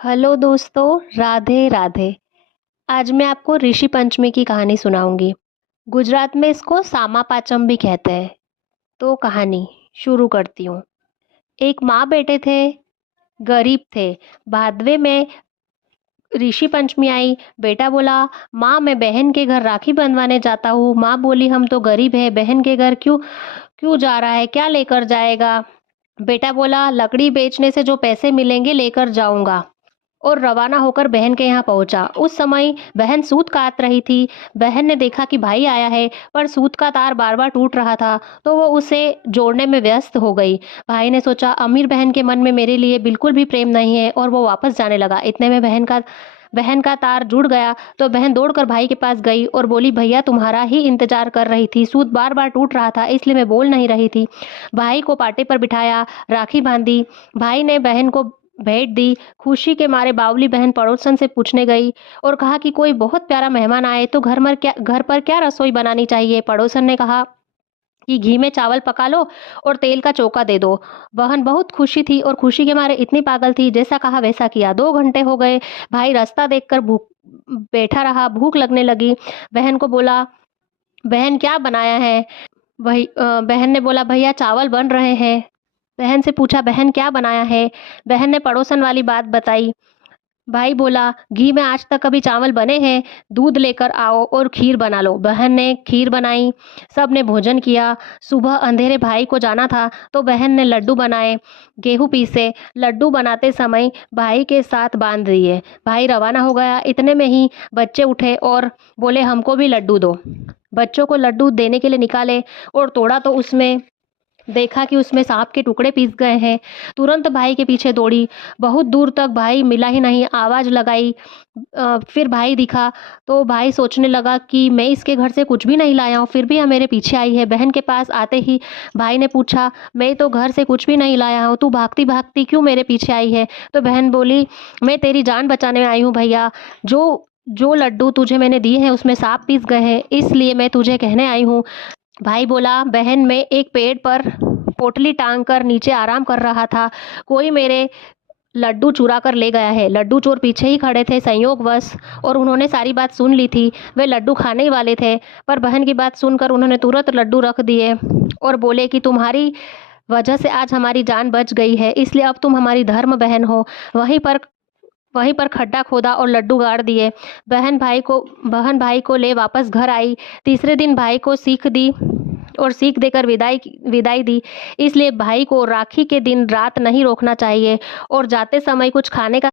Hello दोस्तों, राधे राधे। आज मैं आपको ऋषि पंचमी की कहानी सुनाऊंगी। गुजरात में इसको सामा पाचम भी कहते हैं। तो कहानी शुरू करती हूँ। एक माँ बेटे थे, गरीब थे। भादवे में ऋषि पंचमी आई। बेटा बोला, माँ मैं बहन के घर राखी बंधवाने जाता हूँ। माँ बोली, हम तो गरीब है, बहन के घर क्यों क्यों जा रहा है, क्या लेकर जाएगा। बेटा बोला, लकड़ी बेचने से जो पैसे मिलेंगे लेकर जाऊंगा। और रवाना होकर बहन के यहाँ पहुंचा। उस समय बहन सूत काट रही थी। बहन ने देखा कि भाई आया है, पर सूत का तार बार बार टूट रहा था, तो वो उसे जोड़ने में व्यस्त हो गई। भाई ने सोचा, अमीर बहन के मन में मेरे लिए बिल्कुल भी प्रेम नहीं है, और वो वापस जाने लगा। इतने में बहन का तार जुड़ गया, तो बहन दौड़कर भाई के पास गई और बोली, भैया तुम्हारा ही इंतजार कर रही थी, सूत बार बार टूट रहा था इसलिए मैं बोल नहीं रही थी। भाई को पाटे पर बिठाया, राखी बांधी। भाई ने बहन को भेंट दी। खुशी के मारे बावली बहन पड़ोसन से पूछने गई और कहा कि कोई बहुत प्यारा मेहमान आए तो घर पर क्या रसोई बनानी चाहिए। पड़ोसन ने कहा कि घी में चावल पका लो और तेल का चोखा दे दो। बहन बहुत खुशी थी और खुशी के मारे इतनी पागल थी, जैसा कहा वैसा किया। 2 घंटे हो गए। भाई रास्ता देखकर भूख बैठा रहा, भूख लगने लगी। बहन को बोला, बहन क्या बनाया है। बहन ने बोला, भैया चावल बन रहे हैं। बहन से पूछा, बहन क्या बनाया है। बहन ने पड़ोसन वाली बात बताई। भाई बोला, घी में आज तक कभी चावल बने हैं, दूध लेकर आओ और खीर बना लो। बहन ने खीर बनाई। सब ने भोजन किया। सुबह अंधेरे भाई को जाना था, तो बहन ने लड्डू बनाए, गेहूं पीसे। लड्डू बनाते समय भाई के साथ बांध दिए। भाई रवाना हो गया। इतने में ही बच्चे उठे और बोले, हमको भी लड्डू दो। बच्चों को लड्डू देने के लिए निकाले और तोड़ा, तो उसमें देखा कि उसमें सांप के टुकड़े पीस गए हैं। तुरंत भाई के पीछे दौड़ी। बहुत दूर तक भाई मिला ही नहीं। आवाज लगाई, फिर भाई दिखा। तो भाई सोचने लगा कि मैं इसके घर से कुछ भी नहीं लाया हूँ, फिर भी यह मेरे पीछे आई है। बहन के पास आते ही भाई ने पूछा, मैं तो घर से कुछ भी नहीं लाया हूँ, तू भागती भागती क्यों मेरे पीछे आई है। तो बहन बोली, मैं तेरी जान बचाने आई हूँ भैया। जो जो लड्डू तुझे मैंने दिए हैं उसमें सांप पीस गए हैं, इसलिए मैं तुझे कहने आई हूँ। भाई बोला, बहन मैं एक पेड़ पर पोटली टांग कर नीचे आराम कर रहा था, कोई मेरे लड्डू चुरा कर ले गया है। लड्डू चोर पीछे ही खड़े थे संयोगवश, और उन्होंने सारी बात सुन ली थी। वे लड्डू खाने ही वाले थे, पर बहन की बात सुनकर उन्होंने तुरंत लड्डू रख दिए और बोले कि तुम्हारी वजह से आज हमारी जान बच गई है, इसलिए अब तुम हमारी धर्म बहन हो। वहीं पर खड्डा खोदा और लड्डू गाड़ दिए। बहन भाई को ले वापस घर आई। तीसरे दिन भाई को सीख दी और सीख देकर विदाई दी। इसलिए भाई को राखी के दिन रात नहीं रोकना चाहिए और जाते समय कुछ खाने का